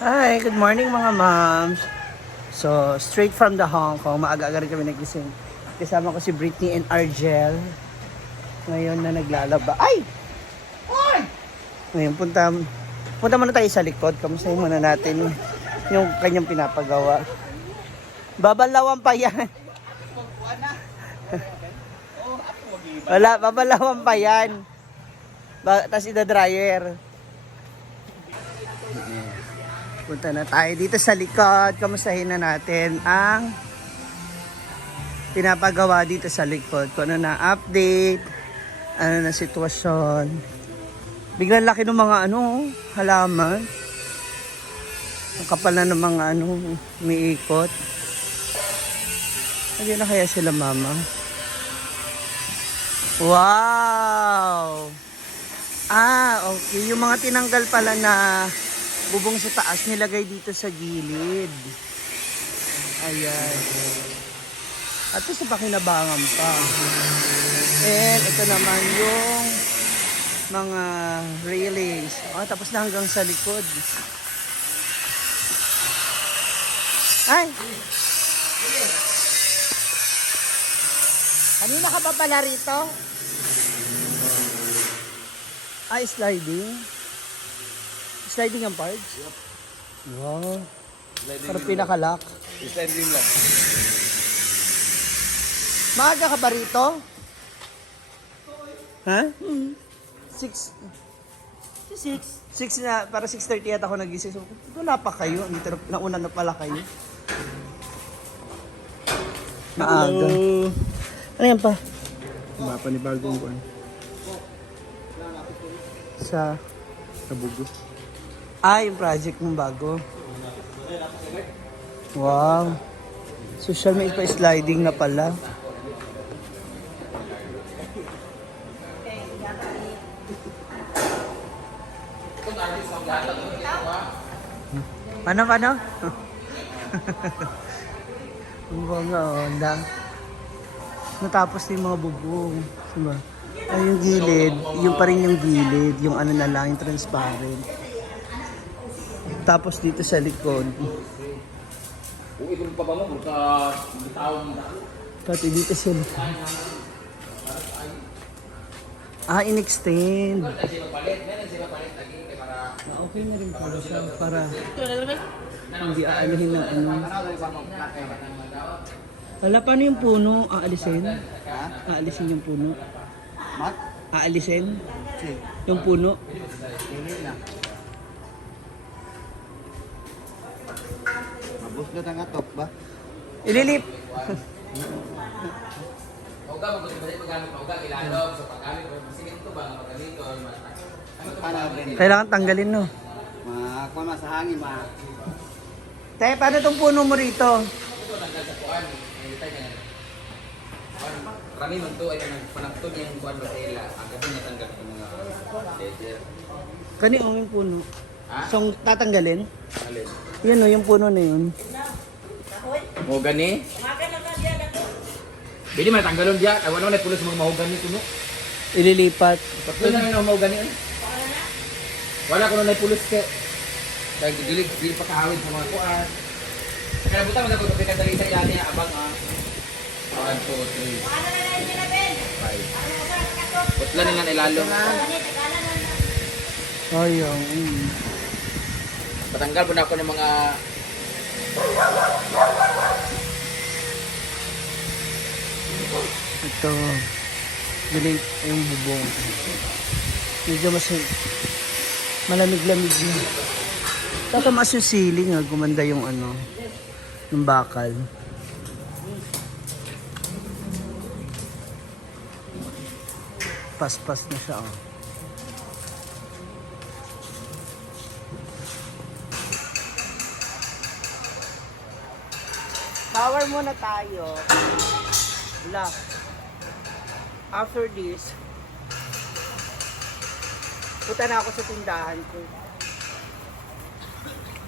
Hi, good morning mga moms. So, straight from the Hong Kong, maaga-aga rin kami nagising. Kasama ko si Britney and Argel. Ngayon na naglalaba. Ay! Ay! Ngayon, punta, punta muna tayo sa likod. Kamustahin muna natin yung kanyang pinapagawa. Babalawan pa yan. Wala, babalawan pa yan. Ba, Tapos ida-dryer. Punta na tayo dito sa likod. Kamustahin na natin ang pinapagawa dito sa likod. Kung ano na update, ano na sitwasyon. Biglang laki ng mga ano, halaman. Ang kapal na ng mga ano, umiikot. Hindi na kaya sila mama. Wow! Ah, okay. Yung mga tinanggal pala na bubong sa taas, nilagay dito sa gilid. Ayan. At sa pakinabangan pa. And ito naman yung mga railings. Oh, tapos na hanggang sa likod. Ay! Kanina ka pa pala rito? Ay, sliding. Sliding ang parts? Yep. Wow. Parang pinakalock. Sliding lang. Maaga ka ba rito? Ha? Six. Six. Six na, para 6.30 at ako nagising. So, wala pa kayo. Dito na, nauna na pala kayo. Maaga. Ano yan pa? Mga panibagong kuan. Sa... Kabugo. Ah, yung project mong bago. Wow. Social may pa sliding na pala. Ano, ano? Ang banga, oh. Ang Natapos na yung mga bubong. Diba? Ay, yung gilid, yung pa rin yung gilid, yung ano na lang, yung transparent. Tapos dito sa likod, Kung ito pa ba mo, ka bitawon na. pati dito sa likod. Ah, in-extend. Ah, okay na rin pala siya para hindi aalihin ng ano. Wala, paano yung puno? Aalisin? Aalisin yung puno? Mat? Aalisin? Yung puno? Mabus na tanga top ba? Ililip. Kauga mo kasi balik magamit kauga ilalog so paggamit mo sige ito ba magamit ko Paano rin? Kailangan tanggalin, no? Mga kuan ma sa hangin ma. Tay, paano tong puno mo rito? ito tanggal sa kuan hindi tayo ganyan Rami man to ay nagpanagtod yung kuan ba sila ang gabi natanggal ko mga leather Kani oh, yung puno. ha So, tatanggalin? alin Yun, no, yung puno na yun. mo gani Bili man tanggalon dia awan ay pulos mga mahogani kuno Ililipat. Patlo na lang mahogani ay wala ko na pulos ke kaya dili dili pa kahawid sa mga kuan kaya buta man ako kapit dali sa yati abang ah 1 2 3 5 Putla na nga ilalo. Ayun. Patanggal po na ako ng mga Ito. Galing yung bubong. Medyo mas malamig-lamig na. Tatamas yung ceiling ha. Gumanda yung ano. Yung bakal. Paspas na siya oh. Power muna tayo. Black. After this, punta na ako sa tindahan ko.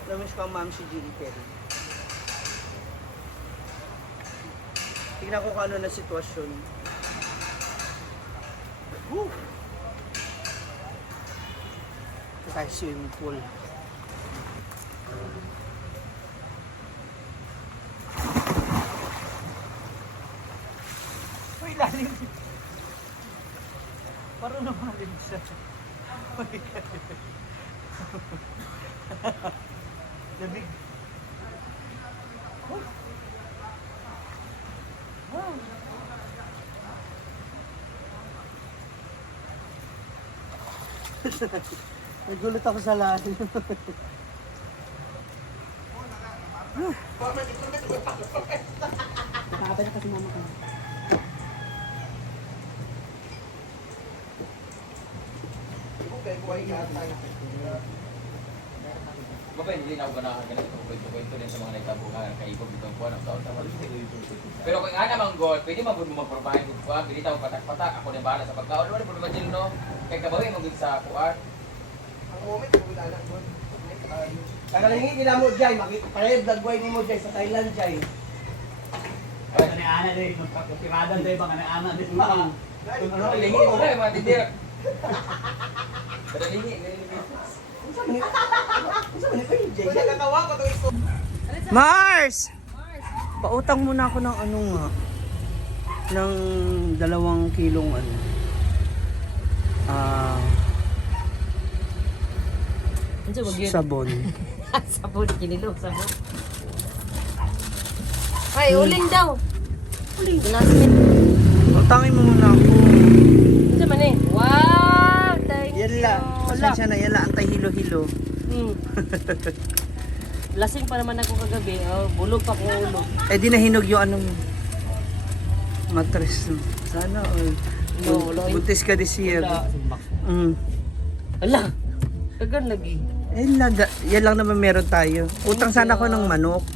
Namiss ko ma'am si Jean Terry. Tingnan ko kung ano na sitwasyon. Woo! Ito tayo swimming pool. Lamig. Oh. Wow. Nagulat ako sa lalim. Nakakabay na kasi mama ko. Ba pa, hindi na ako ganahan ganito. Kwento-kwento din sa mga nagtabuhan. Kaibog itong buwan ng taon. Pero kung nga naman God, pwede man mo mag-provide ko kuha. Pili tao patak-patak. Ako na bahala sa pagkaon. Wala po naman din, no? Kaya kabawi, mag sa kuha. Kanalingi nila mo dyan, pareho dagway ni mo dyan sa Thailand dyan. Kani-ana din, magkakutiradan din, mga ana din. Kadalingi mo na, mga tindir. Kadalingi, kadalingi. Mars! Pautang muna ako ng ano nga. Ng dalawang kilong ano. Ah, yun? sabon. sabon, kinilo, sabon. Ay, uling daw. Uling. Lasmin. Utangin mo muna ako. Ano man eh? Wow! Thank Yan you. la. Pasensya na, yan la. Antay hilo-hilo. Hmm. Lasing pa naman ako kagabi. Oh, bulog pa kung ulo. Eh di nahinog yung ano mo. Mattress mo. Sana all. No, wala. Buntis ka this year. Wala. Mm. Ala! Kagan lagi. Eh, laga, yan lang naman meron tayo. Utang sana ako ng manok.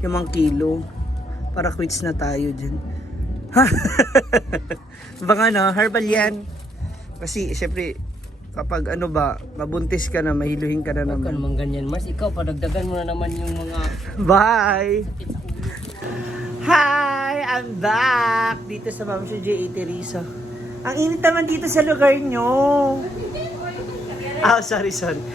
Yung mga kilo. Para quits na tayo dyan. Ha? Baka ano, herbal yan. Kasi, syempre, kapag ano ba, mabuntis ka na, mahiluhin ka na Huwag ka naman. naman ganyan, Mars. Ikaw, padagdagan mo na naman yung mga Bye! sa. Hi! I'm back! Dito sa Ma'am J. Teresa. Ang init naman dito sa lugar nyo. Ah, sorry, sorry.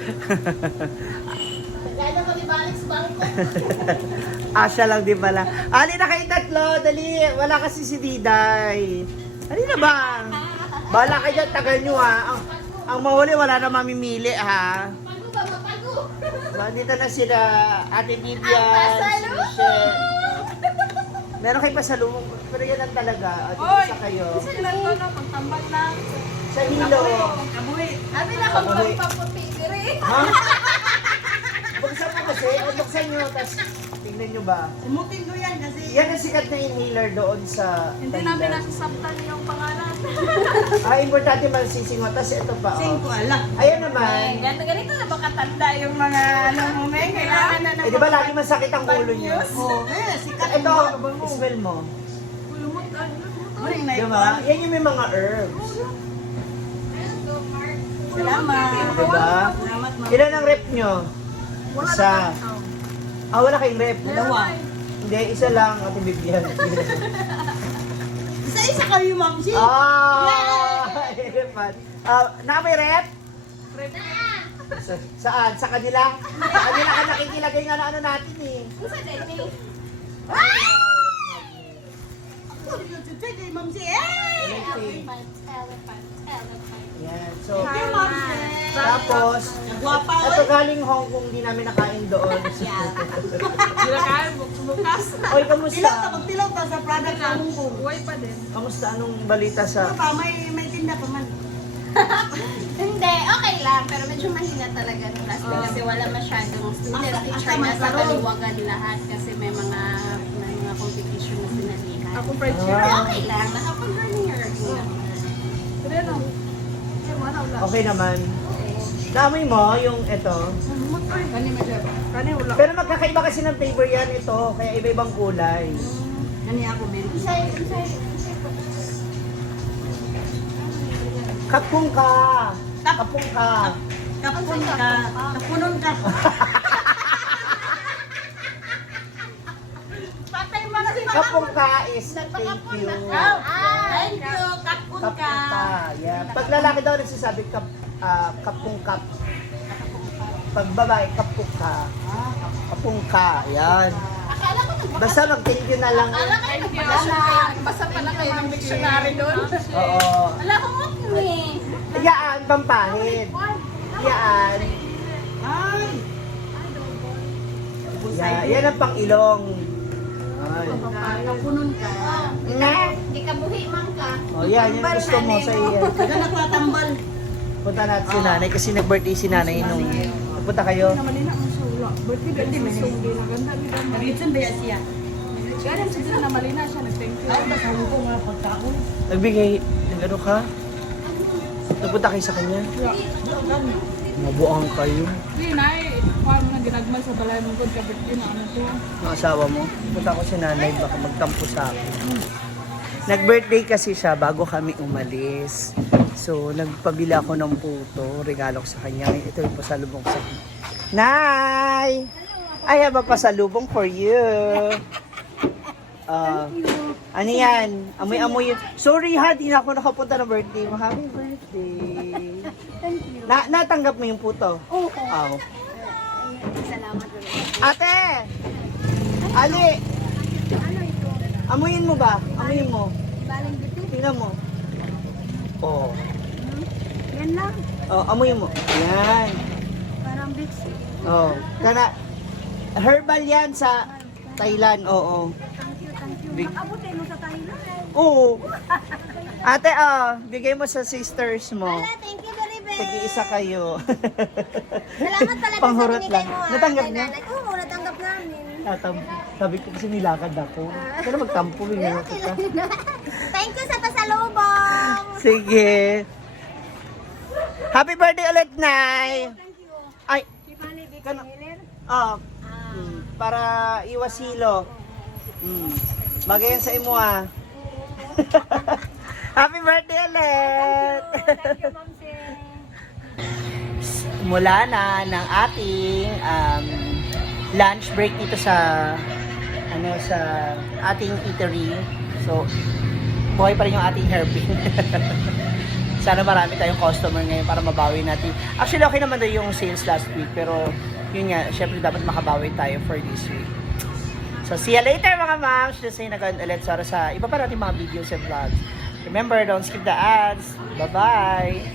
Asya lang din pala. Ali na kayo tatlo, dali. Wala kasi si Diday. Ali na ba? Bala kayo tagal nyo ha. Ang, ang mahuli, wala na mamimili ha. Nandito na sila, Ate Vivian, si Michelle. Meron kayo pasalubong, pero yan lang talaga. At isa kayo. Ilan ko na, pagtambal na. Sa hilo. Kabuhi. Abi na kung Kabuhi. paputi diri. Ha? Buksan mo kasi, o buksan nyo, tapos tingnan nyo ba? Sumutin ko yan kasi Yan ang sikat na inhaler doon sa hindi namin Thailand. nasasabtan yung pangalan. Ah, importante masisingot. Tapos ito pa, oh. ala. Ayan naman. Ganito, ganito na ba katanda yung mga ano mo, may kailangan na Eh, di ba lagi masakit ang ulo nyo? Oo, eh, sikat Ito, smell mo. Lumot, ano, lumot. Di ba? Yan yung may mga herbs. Salamat. Di ba? Salamat. Ilan ang rep nyo? Wala Isa. na. Oh. Ah, wala kayong rep? Dalawa. Hindi, isa lang. Ate Bibian. Isa-isa kayo, ma'am. Si. ah! Elephant. Ah, na may rep? Sa, saan? Sa kanila? Sa kanila ka nakikilagay nga na ano natin eh. Isa din, eh. Ma'am, si. Eh! Elephant. Yan. So, Thank you, ma'am. Tapos, ito galing Hong Kong, di namin nakain doon. Sila kayo, bukas. Oy, kamusta? Tilaw ta, magtilaw ta sa product sa Hong Kong. Buhay pa din. Kamusta? Anong balita sa... Ano pa, may, may tinda pa man. Hindi, okay lang. Pero medyo mahina talaga ng last week kasi wala masyadong student teacher na sa kaliwagan lahat kasi may mga may mga competition na sinalihan. Ako, friend, Pero okay lang. Nakapag-learning your ano? Wala. Okay naman. Dami mo yung ito. Kani medyo. Kani wala. Pero magkakaiba kasi ng flavor yan ito. Kaya iba-ibang kulay. Kani ako, isay. Kapung ka. Kapung ka. Kapun ka. Kapunon ka. Patay mo na si Kapung ka is thank you. Ah, thank you. Kapun Kapung ka. Yan. Pag lalaki daw nagsasabi kap, ah, kapung kap. Pag babae, kapung ka. Kapung ka. Yan. Akala ko nag Basta mag-thank you na lang. Akala ko nagbakasyon kayo. Basa pala kayo ng dictionary doon. Oo. Wala ko mo kami. Yaan, pampahid. Yaan. Ay! Yeah, yan ang pang-ilong. Ay. Kapunon ka. Hindi ka buhi man ka. Oh, yan, yung gusto mo sa iyo. Kaya naklatambal. Punta natin si nanay kasi nag-birthday si nanay nung punta kayo. Din din? Nagbigay, nag ano ka? Nagpunta kayo sa kanya? Mabuang kayo. Hindi na eh. Paano na ginagmal sa balay mong good ka birthday na ano ko. Ang asawa mo. Punta ko si nanay, baka magtampo sa akin. Nag-birthday kasi siya bago kami umalis. So, nagpabila ako ng puto. Regalo ko sa kanya. Ito yung pasalubong ko sa kanya. Nay! I have a pasalubong for you. Uh, ano yan? Amoy-amoy yun. Sorry ha, di na ako nakapunta ng birthday mo. Happy birthday. Thank you. Na natanggap mo yung puto? Oo. Oo. Salamat ulit. Ate! Ali! Ano? Amuyin mo ba? Amuyin mo. Baling biti? Tingnan mo. Oo. Yan lang. Oh, amuyin mo. Yan. Parang bits. Oh. Kana, herbal yan sa Thailand. Oo. Thank you, thank you. Big- Abutin mo sa Thailand. Oo. Ate, ah, bigay mo sa sisters mo. Wala, thank you very much. Tagi-isa kayo. Salamat pala sa binigay lang. mo. ah, Natanggap niya? Oo. Tatam, sabi ko kasi nilakad ako. Pero magtampo rin ako. Thank you sa pasalubong. Sige. Happy birthday ulit, Nay! Ay, Kana, ah, mm, para iwas hilo. Mm. Bagay yan sa imo ah. Happy birthday ulit! Mula na ng ating um, lunch break dito sa ano sa ating eatery. So, buhay pa rin yung ating hairpin. Sana marami tayong customer ngayon para mabawi natin. Actually, okay naman daw yung sales last week, pero yun nga, syempre dapat makabawi tayo for this week. So, see you later mga moms. Just say na ulit sa iba pa natin mga videos and vlogs. Remember, don't skip the ads. Bye-bye!